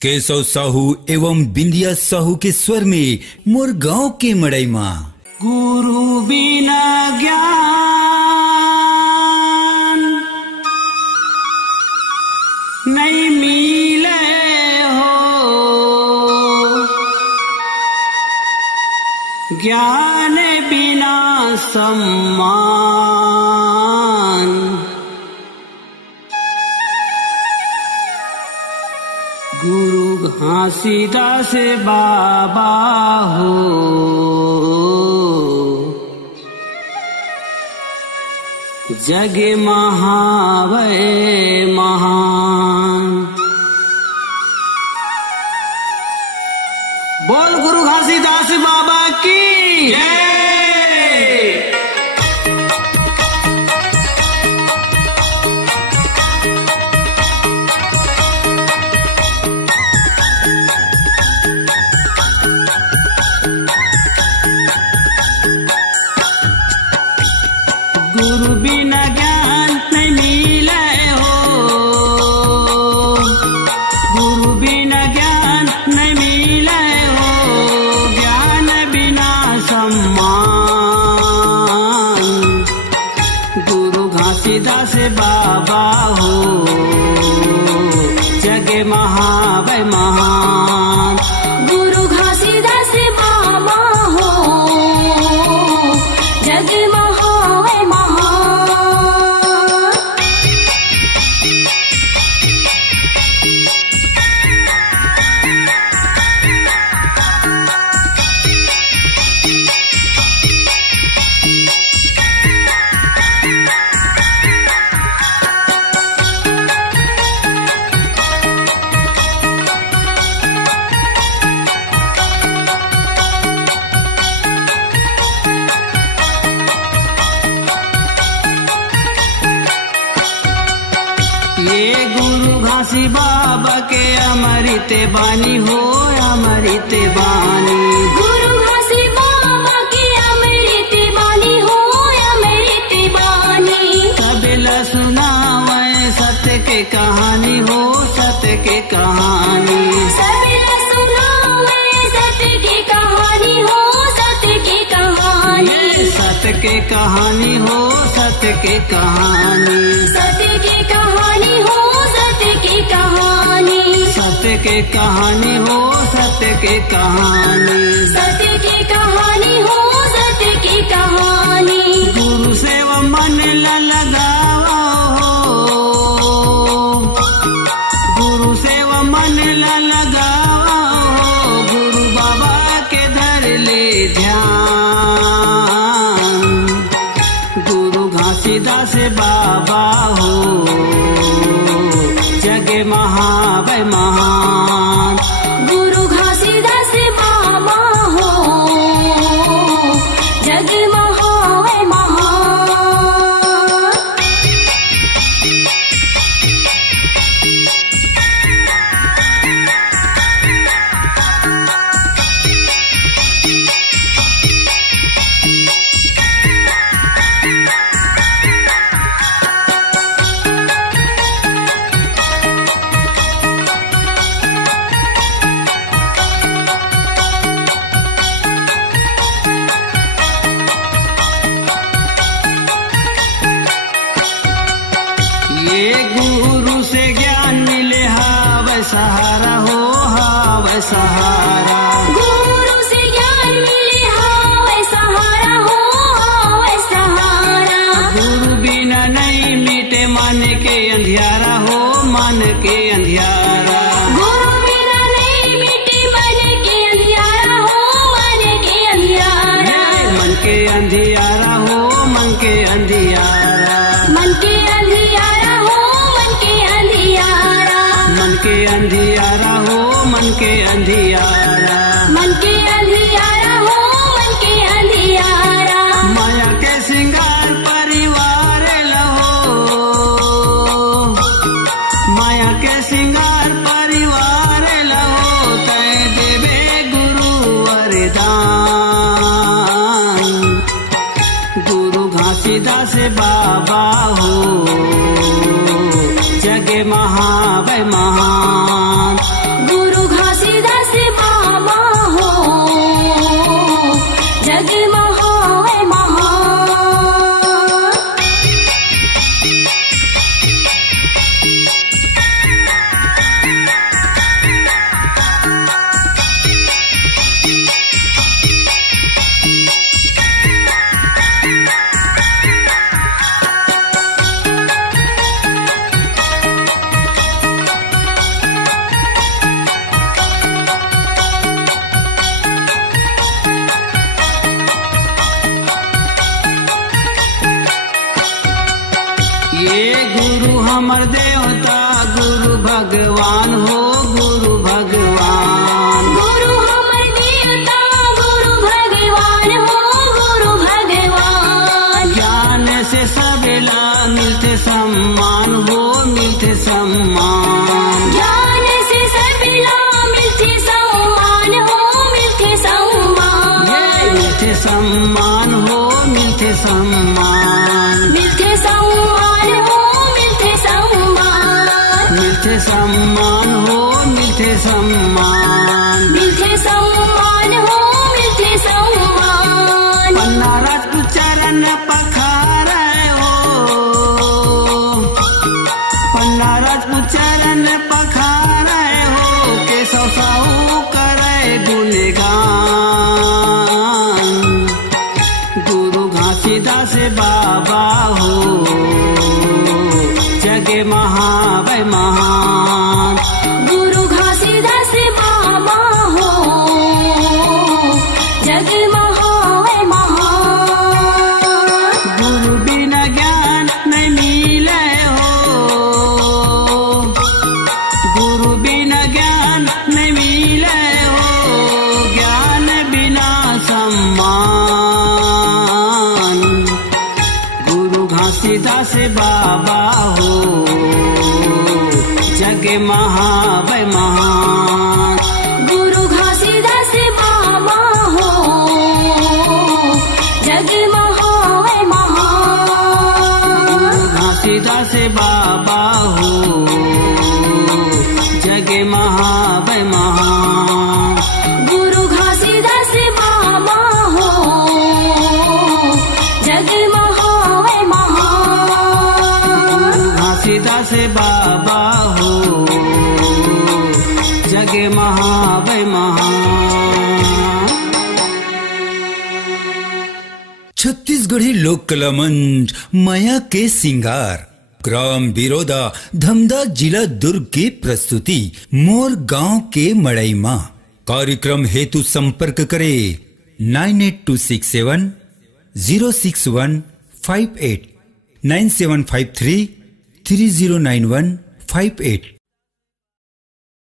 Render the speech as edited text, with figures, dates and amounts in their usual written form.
केशव साहू एवं बिंदिया साहू के स्वर में मोर गांव के मड़ई माँ। गुरु बिना ज्ञान नहीं मिले हो, ज्ञान बिना सम्मान। गुरु घासीदास बाबा हो, जग महावै महान। बोल गुरु घासीदास बाबा की जय। गुरु बिना ज्ञान नहीं मिले हो, गुरु बिना ज्ञान नहीं मिले हो, ज्ञान बिना सम्मान। गुरु घासीदास बाबा हो, जग महावै महान। गुरु घासीदास बाबा हो, जग महावै महान। ये गुरु घासी बाबा के अमृत बानी हो, अमृत बानी। गुरु घासी बाबा की अमृत बानी हो, अमृत बानी। सबला सुनावे सत्य के कहानी हो, सत्य के कहानी। सबला सुनावे सत्य की कहानी हो, सत्य की कहानी। सत्य के कहानी हो, सत्य के कहानी। सत्य की कहानी हो, सत्य की कहानी। सत्य के कहानी हो, सत्य के कहानी। सत्य की कहानी हो, सत्य की कहानी। गुरु सेवा मन लगावा हो, गुरु सेवा मन लगावा हो, गुरु बाबा के धर ले ध्यान। गुरु घासीदास बाबा हो, जग महावै महान। गुरु घासीदास बाबा हो, जग महावै महान। ये गुरु से ज्ञान मिले हावै सहारा हो, हावै सहारा। गुरु से ज्ञान मिले हावै सहारा हो, हावै सहारा। गुरु बिना नहीं मिटे मन के अंधियारा हो, मन के अंधियारा। गुरु बिना नहीं मिटे मन के अंधियारा हो, मन के अंधियारा। मन के अंधियारा हो, मन के अंधियारा। मन के अंधियारा हो, मन के अंधियारा। मन के अंधियारा हो, मन के अंधियारा। मन के अंधियारा हो, मन के अंधियारा। माया के श्रृंगार परिवार लहो, माया के श्रृंगार परिवार लहो, तय देवे गुरु वरदान। गुरु घासीदास बाबा हो, जग महावै महान। गुरु हमर देवता गुरु भगवान हो गुरु भगवान। गुरु हमर देवता गुरु भगवान हो गुरु भगवान। ज्ञान से सबेला मिलते सम्मान हो मिलते सम्मान। ज्ञान से सबला मिलते सम्मान हो मिलते सम्मान। मिलते सम्मान हो मिलते सम्मान। मिलते सम्मान हो मिलते सम्मान। मिलते सम्मान हो मिलते सम्मान। मिलते सम्मान हो मिलते सम्मान। पन्ना राजपूत चरण पखारे हो। पन्ना राजपूत चरण पखारे हो। केशव साहू करे गुणगान। गुरु घासीदास बाबा हो जगे महावै महान। गुरु घासीदास बाबा हो जग महावै महान। गुरु बिना ज्ञान नहीं मिले हो। गुरु बिना ज्ञान नहीं मिले हो। ज्ञान बिना सम्मान। गुरु घासीदास बाबा हो जग महावै महान। गुरु घासीदास बाबा हो जग महावै महान। घासीदास बाबा हो जग महावै महान। गुरु घासीदास बाबा हो जग महावै महान। घासीदास बाबा हो जग महावै महान। छत्तीसगढ़ी लोक कला मंच माया के सिंगार ग्राम बिरोदा धमदा जिला दुर्ग की प्रस्तुति मोर गांव के मड़ई मां। कार्यक्रम हेतु संपर्क करे 9826706158 9753 309158।